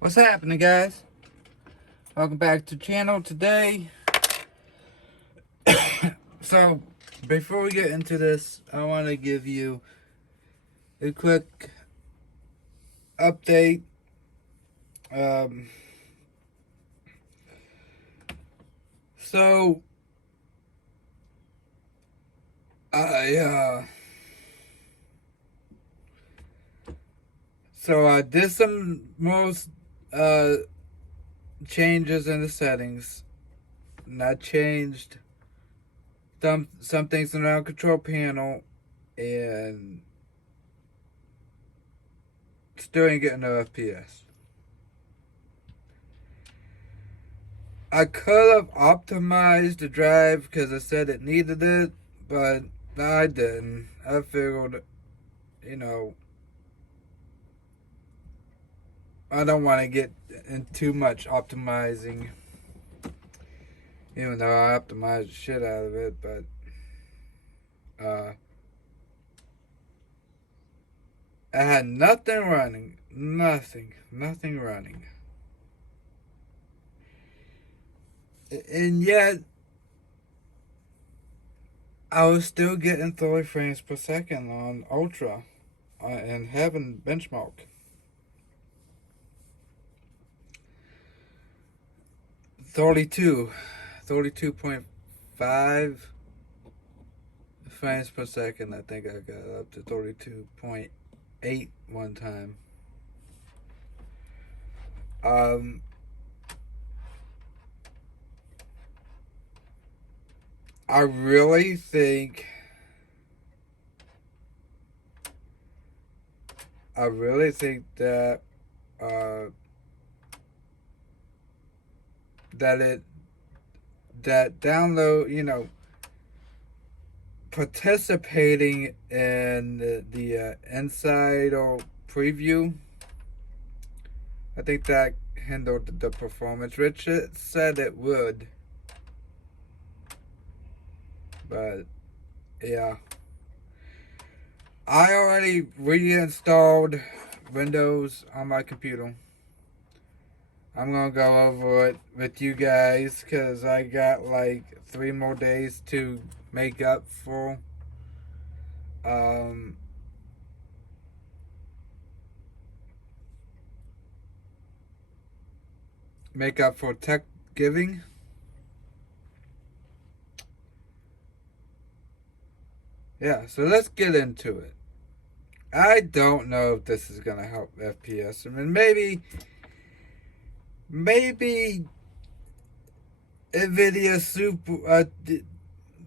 What's happening, guys? Welcome back to the channel today. So, before we get into this, I want to give you a quick update. Um, so, I I did some most changes in the settings, and I changed some things around control panel, and still ain't getting no FPS. I could have optimized the drive because I said it needed it, but I didn't. I figured, I don't want to get in too much optimizing, even though I optimized the shit out of it, but I had nothing running. Nothing running. And yet, I was still getting 30 frames per second on Ultra and having benchmark. Thirty-two point five frames per second. I think I got up to 32.8 one time. I really think that that download, participating in the inside or preview, I think that handled the performance, which it said it would. But yeah, I already reinstalled Windows on my computer. I'm gonna go over it with you guys because I got like 3 more days to make up for TechGiving. Yeah, so let's get into it. I don't know if this is gonna help FPS. I mean, maybe NVIDIA Super,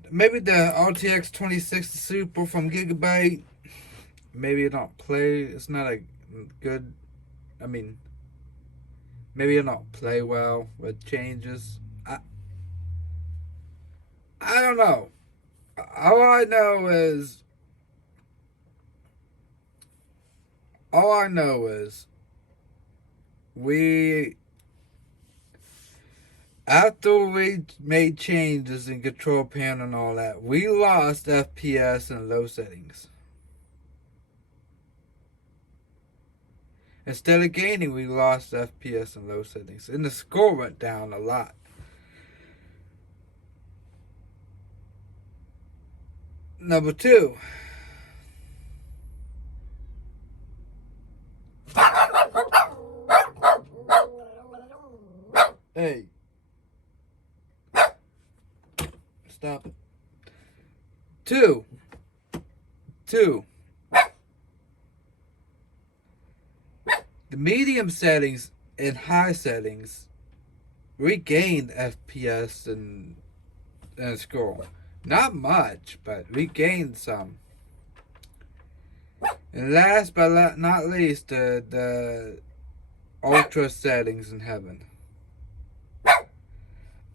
maybe the RTX 2060 Super from Gigabyte. Maybe it don't play. It's not a good. I mean, maybe it don't play well with changes. I don't know. All I know is we after we made changes in control panel and all that, we lost FPS in low settings. Instead of gaining, we lost FPS in low settings, and the score went down a lot. Number 2. Hey. Stop it. Two. The medium settings and high settings regained FPS and score. Not much, but regained some. And last but not least, the ultra settings in heaven.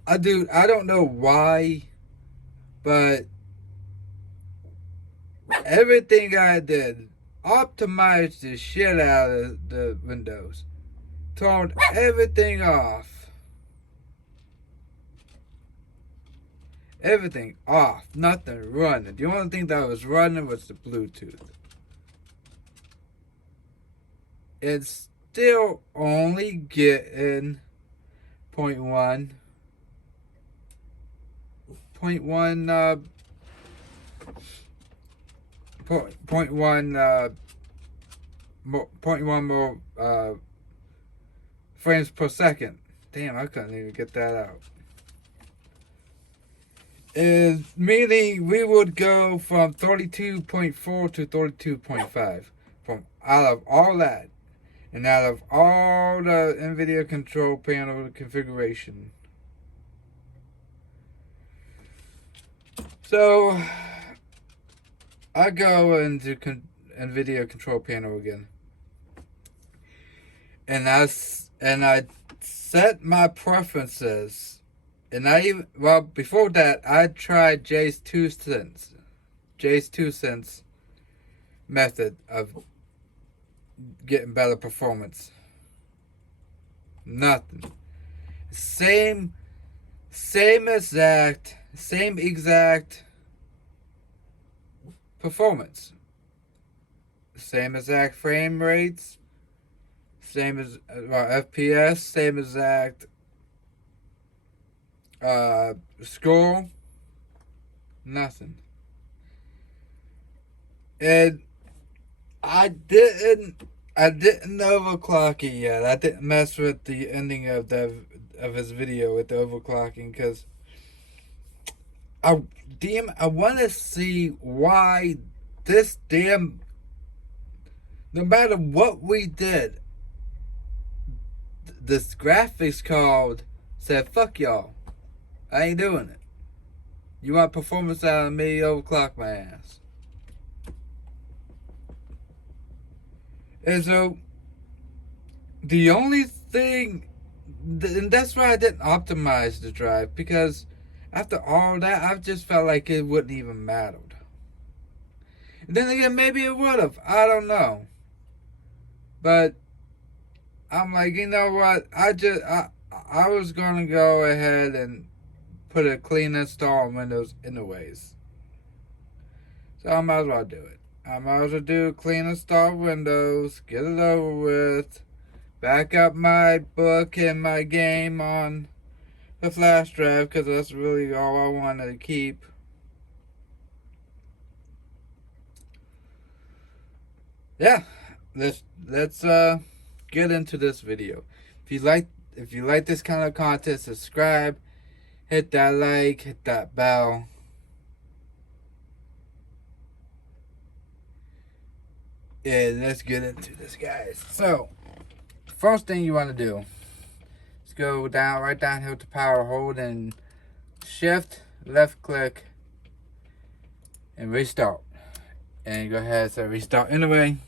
I don't know why, but everything I did optimized the shit out of the Windows. Turned everything off. Everything off. Nothing running. The only thing that was running was the Bluetooth. It's still only getting 0.1, 0.1 more frames per second. Damn, I couldn't even get that out. Is meaning we would go from 32.4 to 32.5 from out of all that, and out of all the NVIDIA control panel configuration. So I go into NVIDIA control panel again, and I set my preferences. And before that, I tried Jay's 2 cents method of getting better performance. Nothing. Same exact performance. Same exact frame rates. Same as FPS. Same exact score. Nothing. And I didn't overclock it yet. I didn't mess with the ending of his video with the overclocking, because I want to see why this damn, no matter what we did, this graphics card said, fuck y'all. I ain't doing it. You want performance out of me, overclock my ass. And so, the only thing, and that's why I didn't optimize the drive, because after all that, I just felt like it wouldn't even matter. And then again, maybe it would have. I don't know. But I'm like, you know what? I was gonna go ahead and put a clean install on Windows anyways. So I might as well do it. I might as well do a clean install Windows, get it over with, back up my book and my game on the flash drive, because that's really all I wanted to keep. Yeah, let's get into this video. If you like this kind of content, subscribe, hit that like, hit that bell. And let's get into this, guys. So, first thing you want to do is go down, right down here to power, hold and shift, left click, and restart. And go ahead and say restart anyway.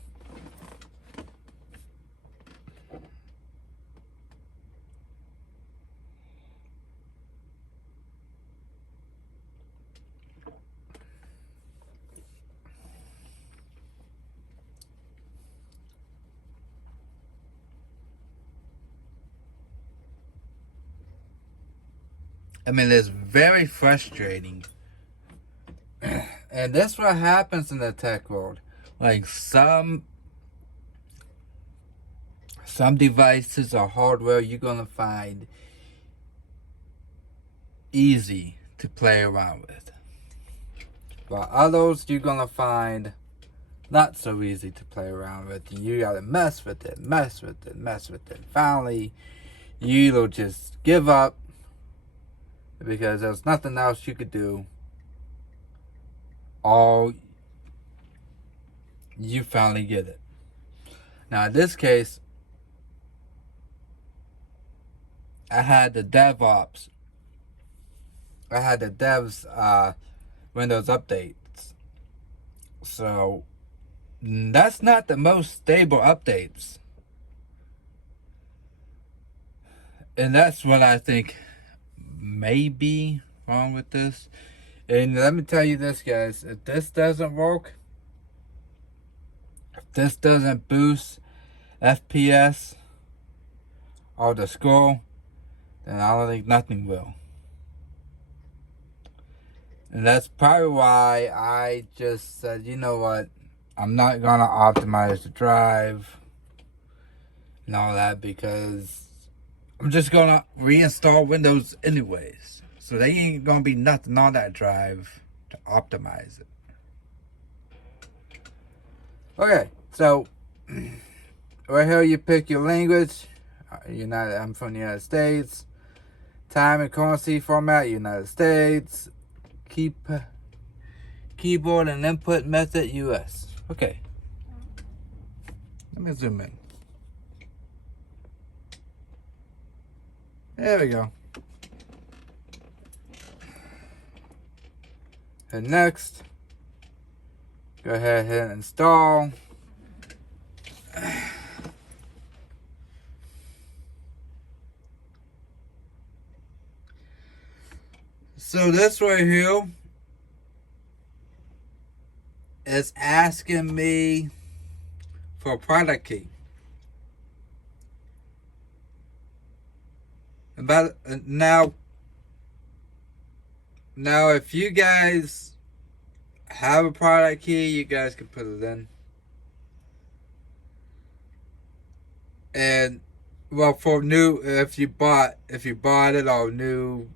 I mean, it's very frustrating. And that's what happens in the tech world. Like some devices or hardware you're gonna find easy to play around with, while others you're gonna find not so easy to play around with. You gotta mess with it. Finally, you'll just give up, because there's nothing else you could do. You finally get it. Now in this case, I had the devs Windows updates. So that's not the most stable updates. And that's what I think may be wrong with this. And let me tell you this, guys, if this doesn't work, if this doesn't boost FPS or the score, then I don't think nothing will. And that's probably why I just said, you know what, I'm not gonna optimize the drive. and all that, because I'm just gonna reinstall Windows anyways. So they ain't gonna be nothing on that drive to optimize it. Okay, so right here you pick your language. I'm from the United States. Time and currency format, United States. Keyboard and input method, US. Okay. Let me zoom in. There we go. And next, go ahead and install. So this right here is asking me for a product key. About now, if you guys have a product key, you guys can put it in. And well, for new, if you bought it or new,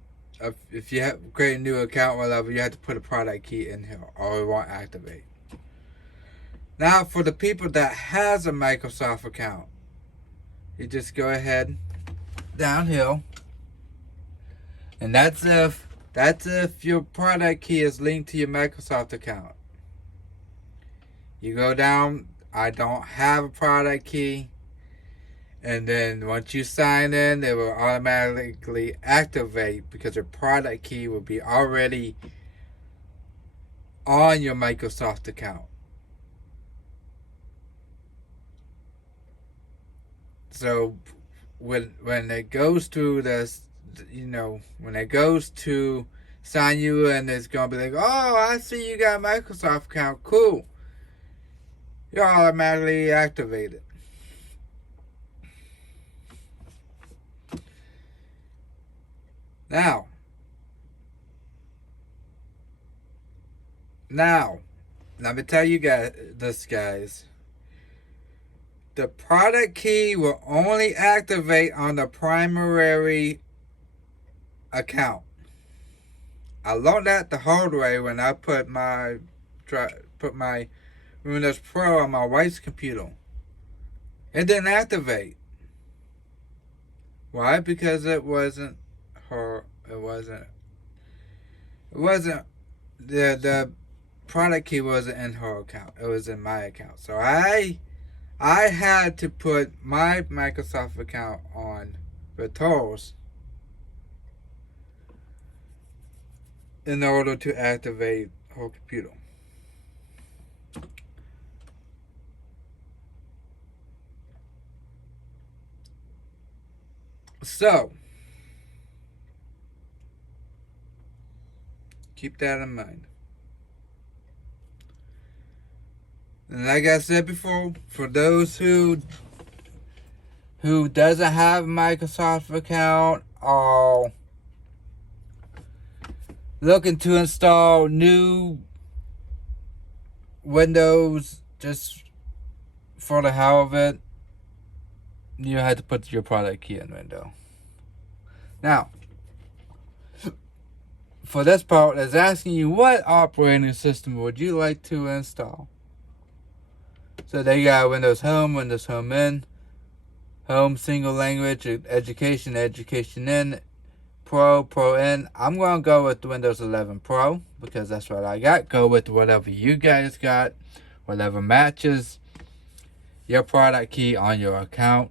if you have create a new account or whatever, you have to put a product key in here or it won't activate. Now, for the people that has a Microsoft account, you just go ahead down here, and that's if your product key is linked to your Microsoft account. You go down, I don't have a product key, and then once you sign in, it will automatically activate because your product key will be already on your Microsoft account. So when it goes to this, when it goes to sign you in, it's gonna be like, oh, I see you got a Microsoft account, cool. You're automatically activated. Now, let me tell you guys. The product key will only activate on the primary account. I learned that the hard way when I put my Windows Pro on my wife's computer. It didn't activate. Why? Because it wasn't her. It wasn't the product key wasn't in her account. It was in my account. So I had to put my Microsoft account on Vitals in order to activate her computer. So keep that in mind. And like I said before, for those who doesn't have a Microsoft account or looking to install new Windows just for the hell of it, you have to put your product key in window. Now, for this part, it's asking you what operating system would you like to install. So they got Windows Home, Windows Home In, Home Single Language, Education, Education In, Pro, Pro In. I'm going to go with Windows 11 Pro because that's what I got. Go with whatever you guys got, whatever matches your product key on your account.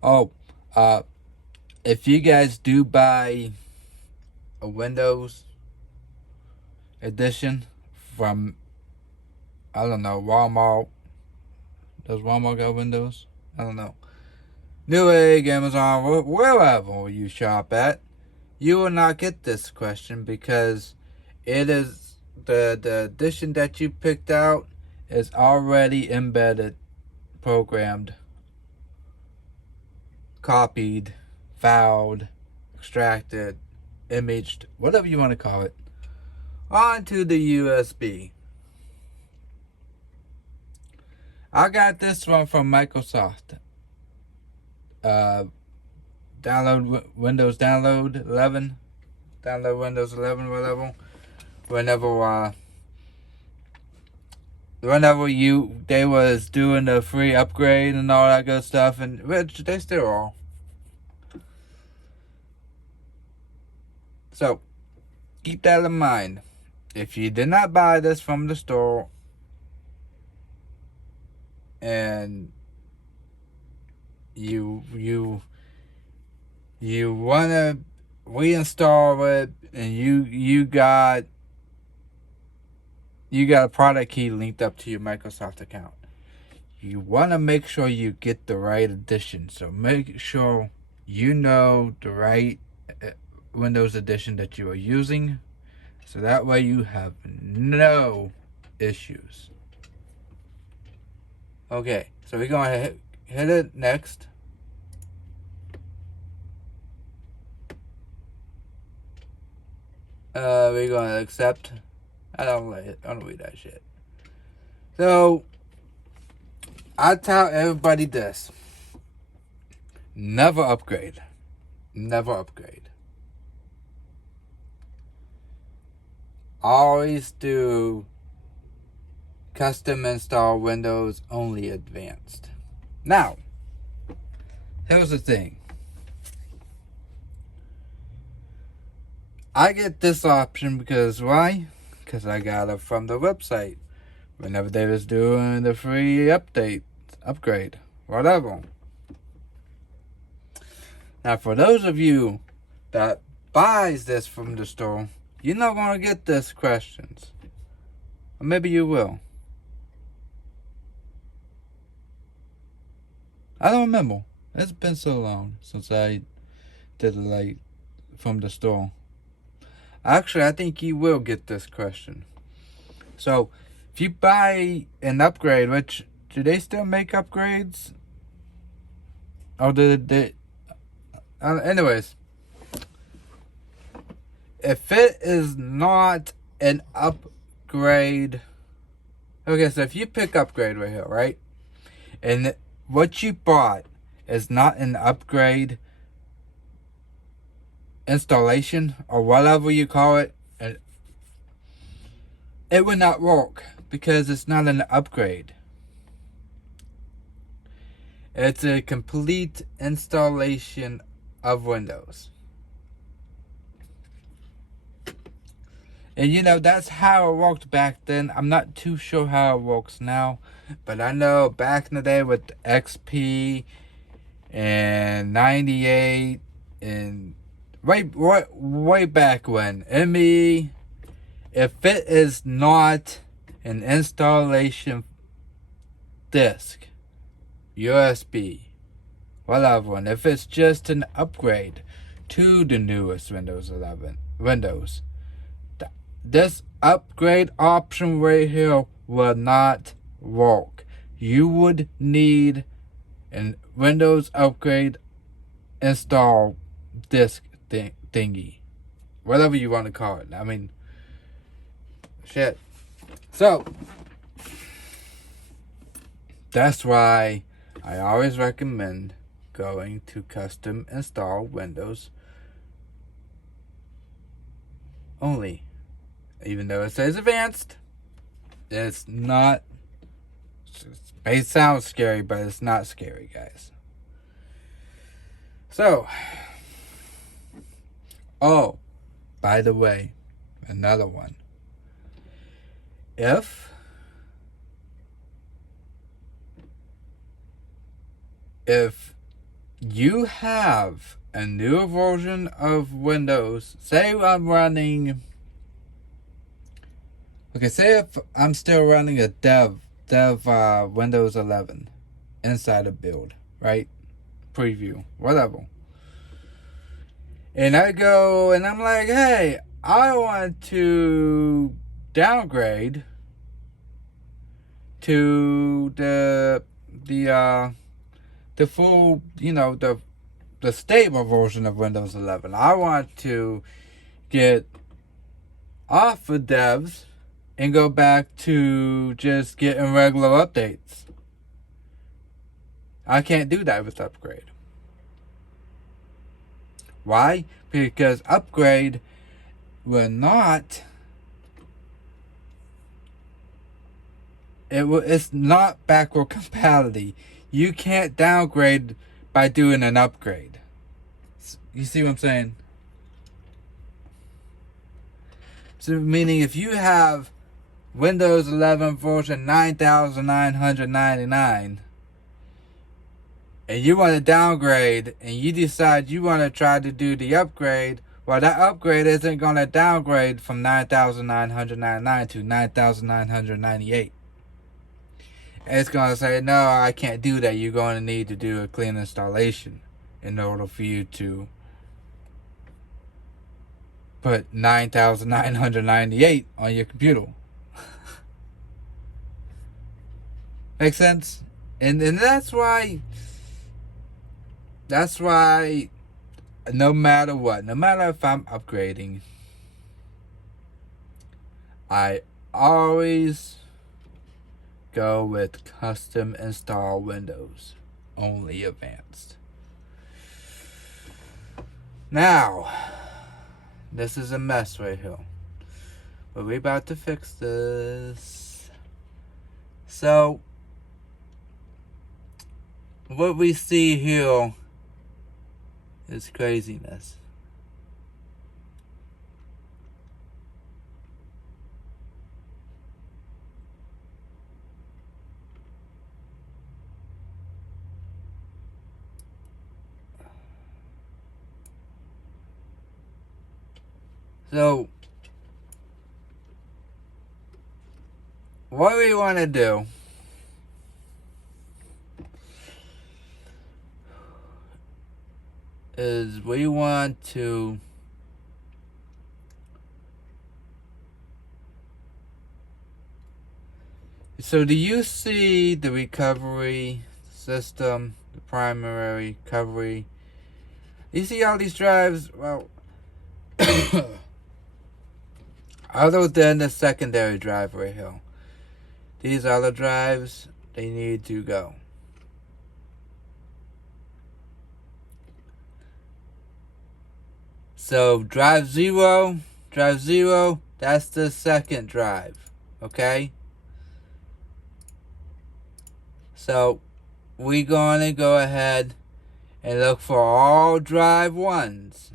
Oh, if you guys do buy a Windows edition from, I don't know, Walmart. Does Walmart got Windows? I don't know. Newegg, Amazon, wherever you shop at, you will not get this question because it is the edition that you picked out is already embedded, programmed, copied, filed, extracted, imaged, whatever you want to call it, onto the USB. I got this one from Microsoft. Download Windows download 11. Download Windows 11, whatever. Whenever they was doing the free upgrade and all that good stuff, and which they still are. So keep that in mind. If you did not buy this from the store and you want to reinstall it, and you got a product key linked up to your Microsoft account, you want to make sure you get the right edition. So make sure you know the right Windows edition that you are using, so that way you have no issues. Okay, so we're going to hit it next. We're going to accept. I don't read that shit. So I tell everybody this: never upgrade. Never upgrade. Always do custom install Windows only advanced. Now, here's the thing. I get this option because why? Because I got it from the website whenever they was doing the free upgrade, whatever. Now, for those of you that buys this from the store, you're not going to get this questions. Or maybe you will. I don't remember. It's been so long since I did it from the store. Actually, I think you will get this question. So, if you buy an upgrade, which, do they still make upgrades? Or did they... anyways. If it is not an upgrade... Okay, so if you pick upgrade right here, right? And what you bought is not an upgrade installation or whatever you call it, it will not work because it's not an upgrade. It's a complete installation of Windows. And that's how it worked back then. I'm not too sure how it works now, but I know back in the day with XP and 98 and way back when, ME, if it is not an installation disk, USB, whatever, and if it's just an upgrade to the newest Windows 11, this upgrade option right here will not work. You would need a Windows upgrade install disk thingy, whatever you want to call it. I mean, shit. So that's why I always recommend going to custom install Windows only. Even though it says advanced, it's not. It sounds scary, but it's not scary, guys. So, oh, by the way, another one. If you have a newer version of Windows, say I'm running. Okay, say if I'm still running a dev Windows 11 inside a build, right? Preview, whatever. And I go and I'm like, hey, I want to downgrade to the full, the stable version of Windows 11. I want to get off of devs and go back to just getting regular updates. I can't do that with upgrade. Why? Because upgrade will not. It's not backward compatibility. You can't downgrade by doing an upgrade. You see what I'm saying? So meaning if you have Windows 11 version 9999 and you want to downgrade and you decide you want to try to do the upgrade, well, that upgrade isn't going to downgrade from 9999 to 9998. It's going to say, no, I can't do that. You're going to need to do a clean installation in order for you to put 9998 on your computer. Make sense? And that's why no matter what, no matter if I'm upgrading, I always go with custom install Windows, only advanced. Now, this is a mess right here, but we're about to fix this. So, what we see here is craziness. So, what we want to do is we want to so do you see the recovery system, the primary recovery? You see all these drives? Well, other than the secondary drive right here, these other drives, they need to go. So drive zero, that's the second drive, okay? So we're going to go ahead and look for all drive ones,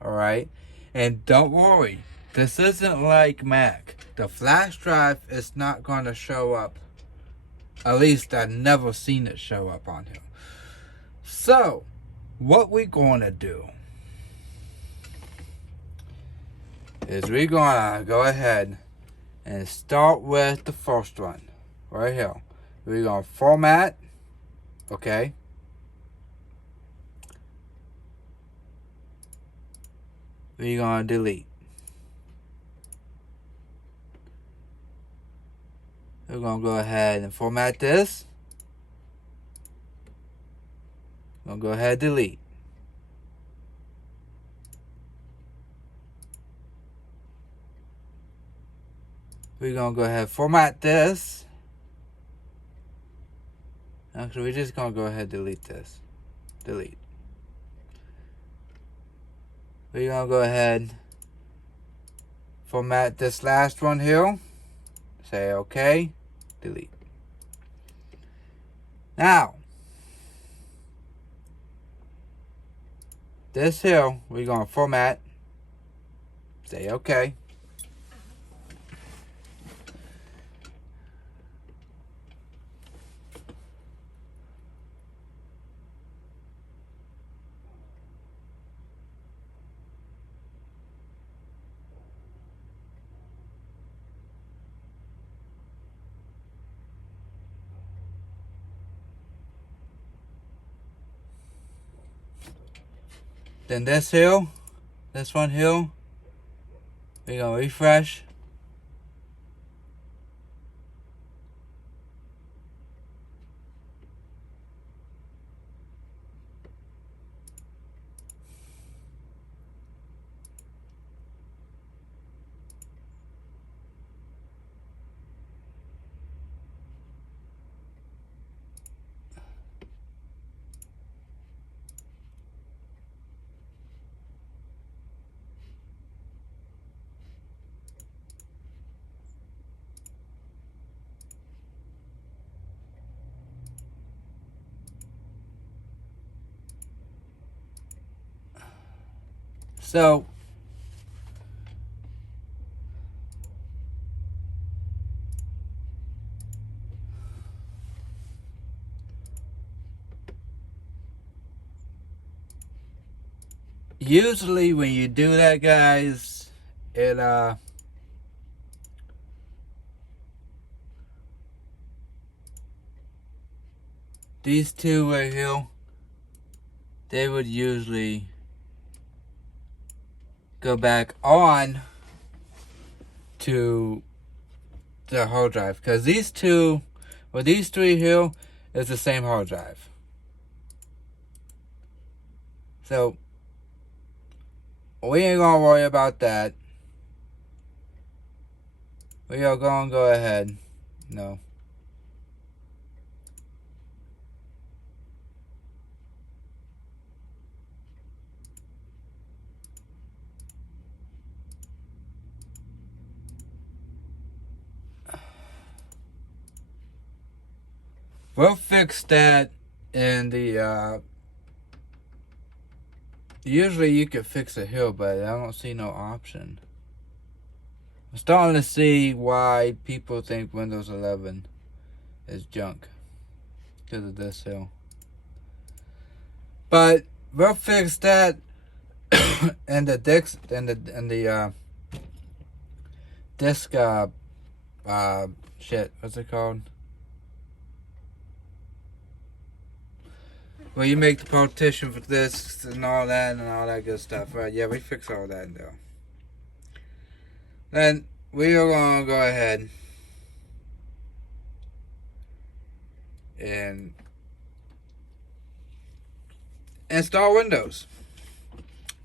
alright? And don't worry, this isn't like Mac. The flash drive is not going to show up. At least I've never seen it show up on here. So, what we're going to do is we're going to go ahead and start with the first one right here. We're going to format, okay? We're going to delete. We're going to go ahead and format this. We're going to go ahead and delete. We're going to go ahead and format this. Actually, we're just going to go ahead and delete this. Delete. We're going to go ahead, format this last one here. Say OK. Delete. Now, this here, we're going to format. Say OK. Then this one here, we're going to refresh. So usually when you do that, guys, it these two right here, they would usually go back on to the hard drive, because these two, or these three here, is the same hard drive. So we ain't gonna worry about that. We are gonna go ahead. No. We'll fix that in the usually you can fix it here, but I don't see no option. I'm starting to see why people think Windows 11 is junk because of this here. But we'll fix that and the disk and the disk shit, what's it called? Well, you make the partition for disks and all that good stuff, right? Yeah, we fix all that though. Then we are gonna go ahead and install Windows.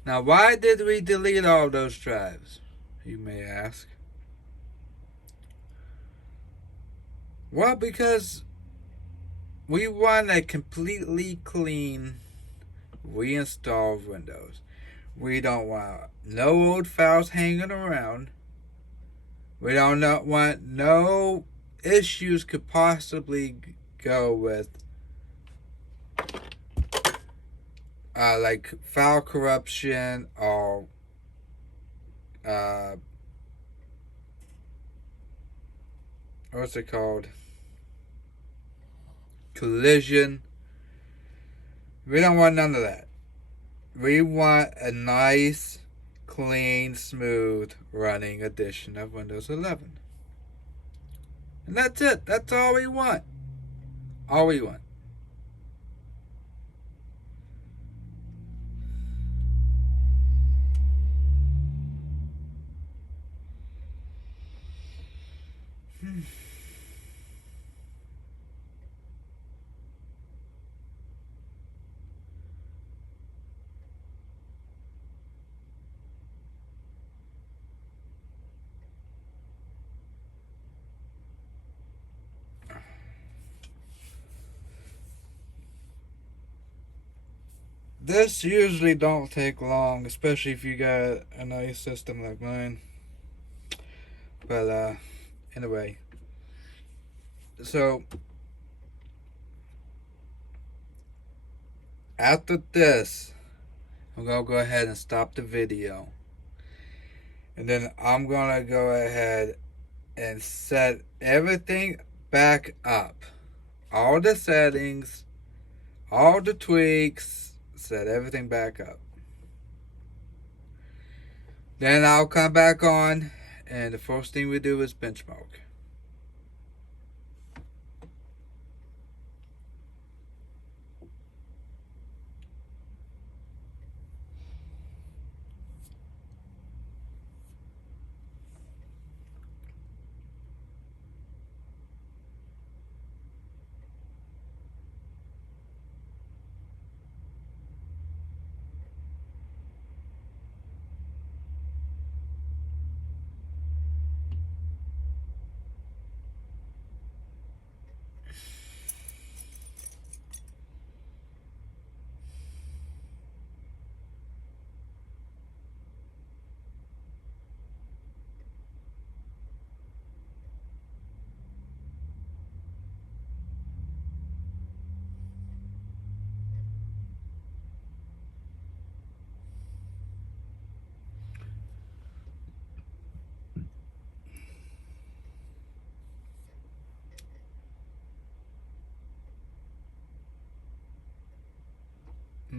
Now, why did we delete all those drives? You may ask. Well, because we want a completely clean reinstall of Windows. We don't want no old files hanging around. We don't want no issues could possibly go with like file corruption or what's it called? Collision. We don't want none of that. We want a nice, clean, smooth running edition of Windows 11. And that's it. That's all we want. All we want. This usually don't take long, especially if you got a nice system like mine. But anyway, so after this, I'm gonna go ahead and stop the video, and then I'm gonna go ahead and set everything back up, all the settings, all the tweaks, set everything back up. Then I'll come back on, and the first thing we do is benchmark.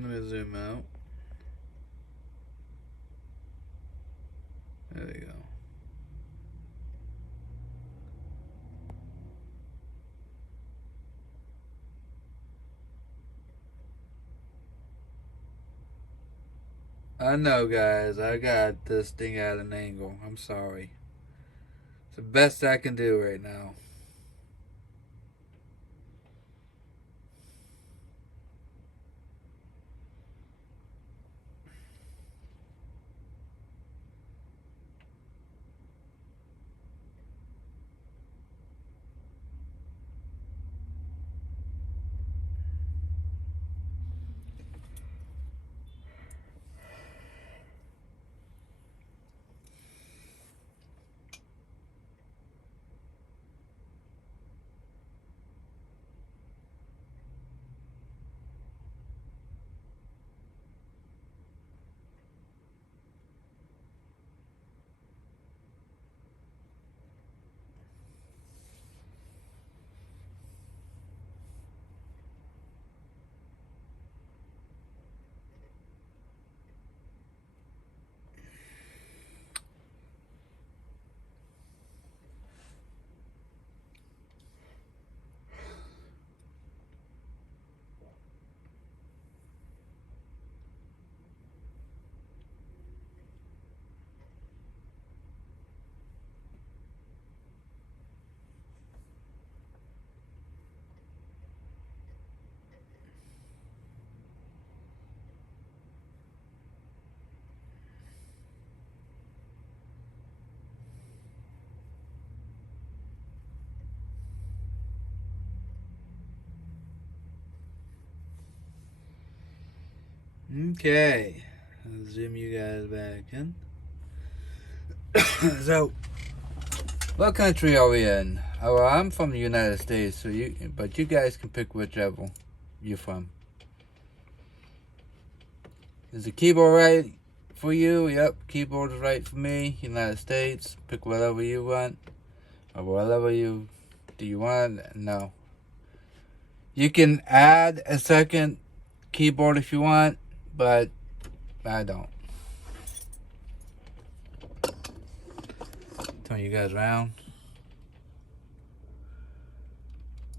Let me zoom out. There we go. I know, guys. I got this thing at an angle. I'm sorry. It's the best I can do right now. Okay. I'll zoom you guys back in. So, what country are we in? Oh, well, I'm from the United States, but you guys can pick whichever you're from. Is the keyboard right for you? Yep, keyboard is right for me. United States. Pick whatever you want, or whatever you do. You want? No. You can add a second keyboard if you want, but I don't. Turn you guys around.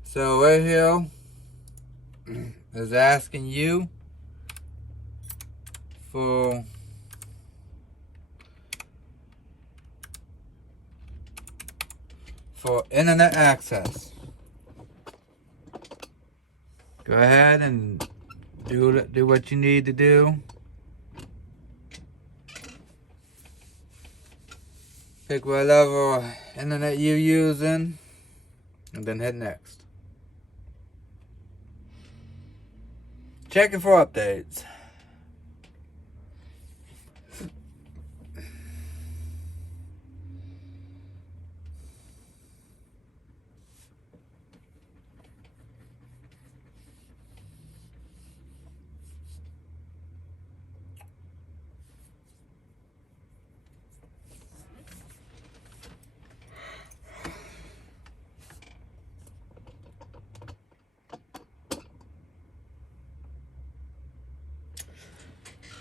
So right here is asking you for internet access. Go ahead and do what you need to do. Pick whatever internet you're using, and then hit next. Checking for updates.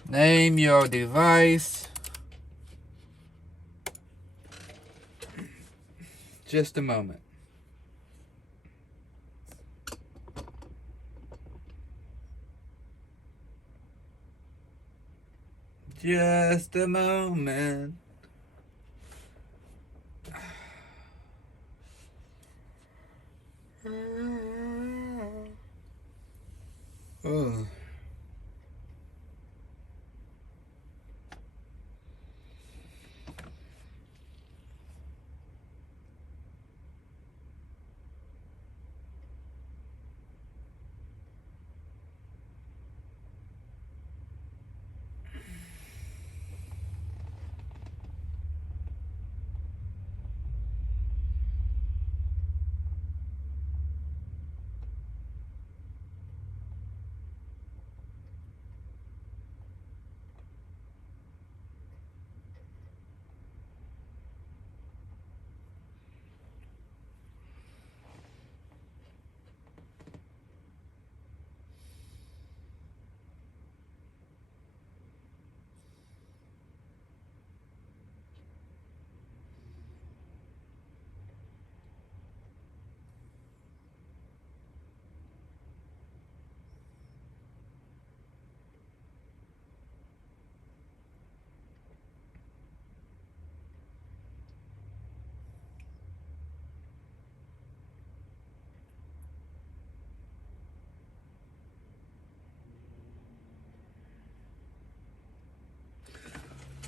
Name your device. Just a moment. Just a moment. Oh.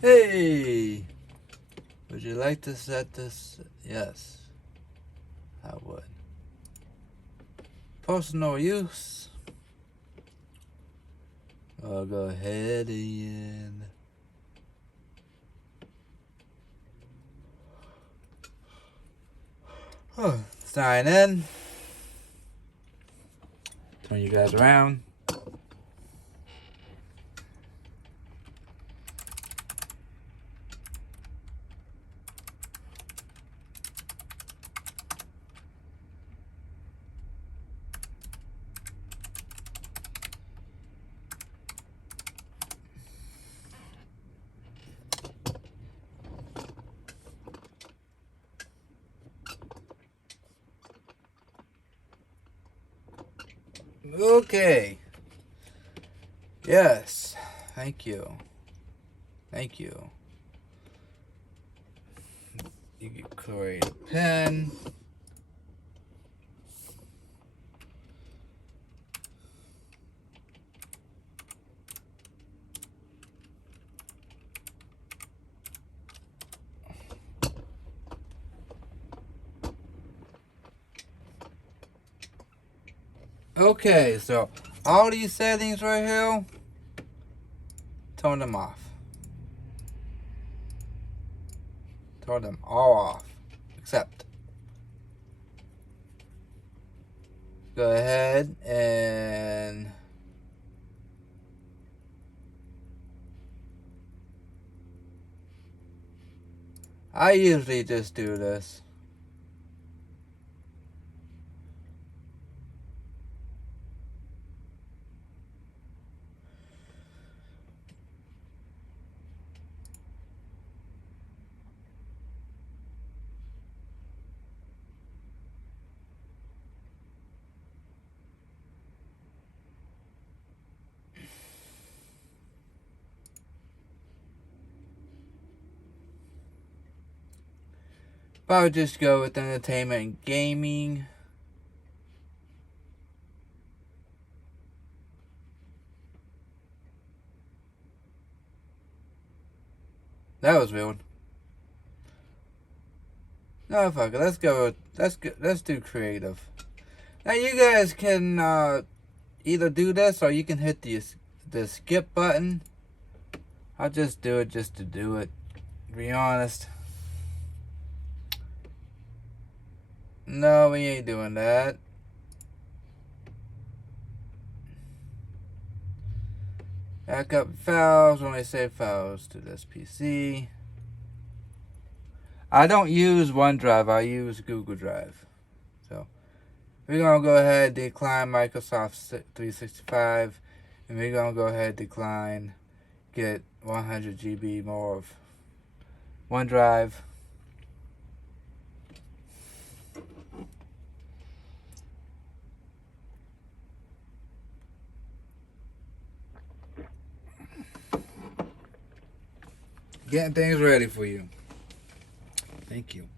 Hey, would you like to set this? Yes, I would. Personal use. I'll go ahead and sign in. Turn you guys around. Okay. Yes. Thank you. Thank you. You can create a pen. Okay, so all these settings right here, turn them off. Turn them all off. Except, go ahead and I usually just do this. But I would just go with entertainment and gaming. That was weird. No, fuck it. Let's go with, let's do creative. Now you guys can either do this or you can hit the skip button. I'll just do it just to do it. To be honest. No, we ain't doing that. Backup files, only save files to this PC. I don't use OneDrive, I use Google Drive. So, we're going to go ahead and decline Microsoft 365. And we're going to go ahead and decline, get 100 GB more of OneDrive. Getting things ready for you. Thank you.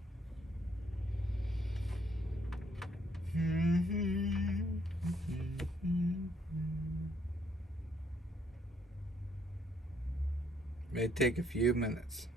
May take a few minutes.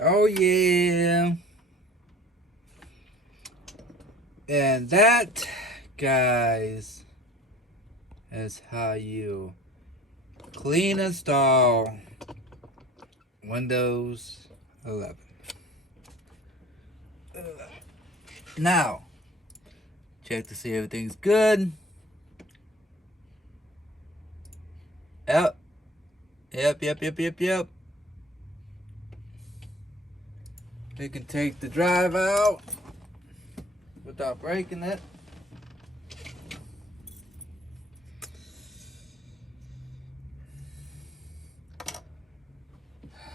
Oh yeah. And that, guys, is how you clean, install Windows 11. Now, check to see everything's good. Yep. Yep. We can take the drive out without breaking it.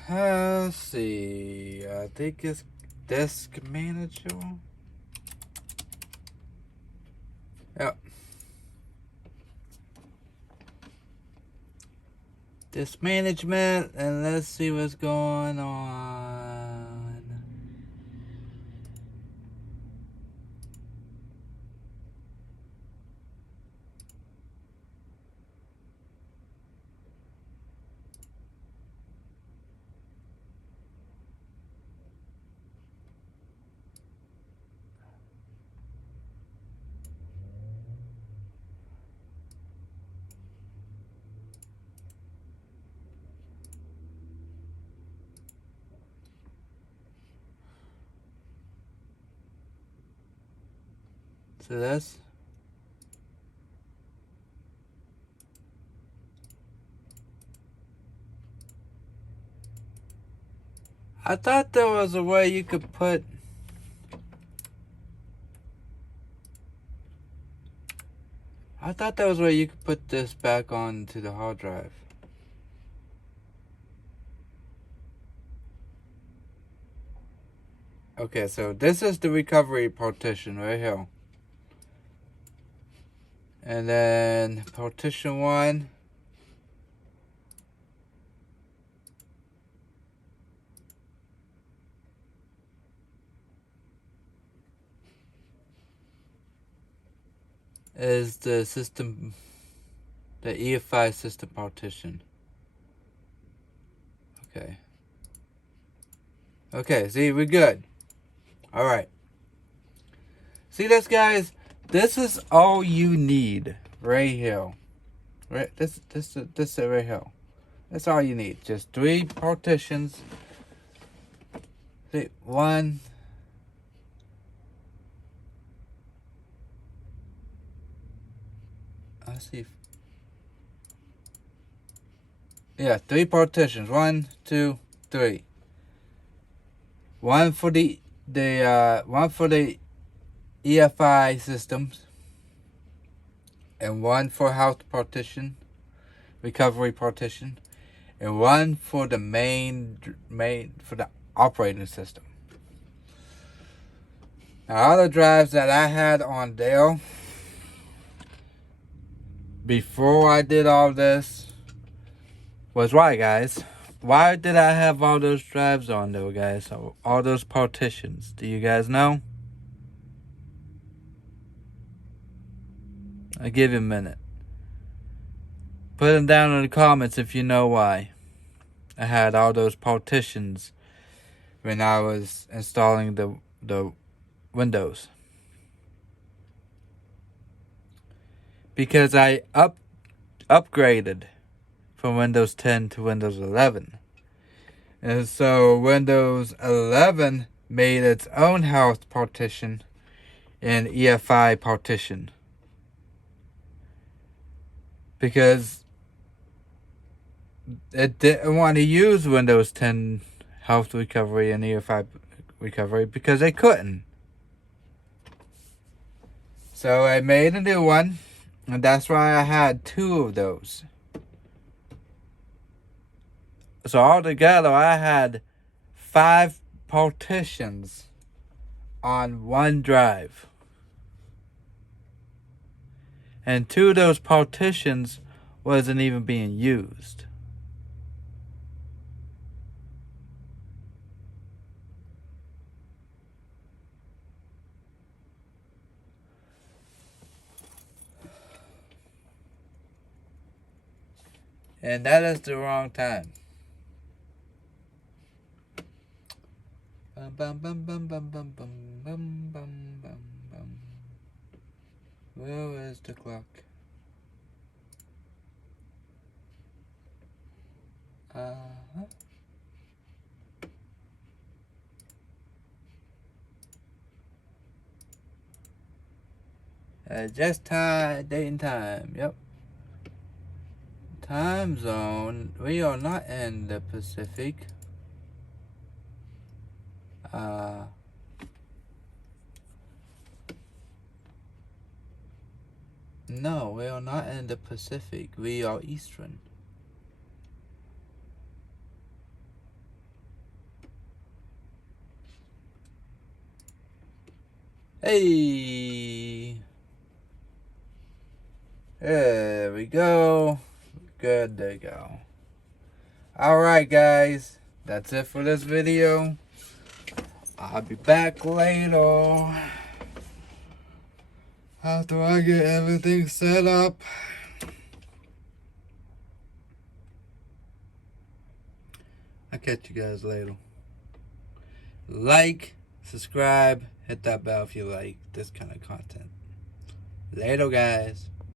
Let's see. I think it's Disk Manager. Yep. Disk management, and let's see what's going on. So that's I thought there was a way you could put this back onto the hard drive. Okay, so this is the recovery partition right here. And then partition 1 is the system, the EFI system partition. Okay, see, we're good. All right. See this, guys? This is all you need right here. Right, this right here. That's all you need. Just 3 partitions. See, 1. Let's see. Yeah, 3 partitions. 1, 2, 3. One for the EFI systems, and 1 for health partition, recovery partition, and 1 for the main for the operating system. Now, all the drives that I had on Dell before I did all this was why, guys. Why did I have all those drives on there, guys? All those partitions. Do you guys know? I'll give you a minute. Put them down in the comments if you know why I had all those partitions when I was installing the Windows. Because I upgraded from Windows 10 to Windows 11. And so Windows 11 made its own health partition and EFI partition. Because it didn't want to use Windows 10 health recovery and EFI recovery because they couldn't. So I made a new one, and that's why I had 2 of those. So altogether, I had 5 partitions on one drive. And 2 of those partitions wasn't even being used. And that is the wrong time. Where is the clock? Just time, date and time. Yep. Time zone. We are not in the Pacific. No, we are not in the Pacific. We are Eastern. Hey! There we go. Good to go. Alright, guys. That's it for this video. I'll be back later after I get everything set up. I'll catch you guys later. Like, subscribe, hit that bell if you like this kind of content. Later, guys.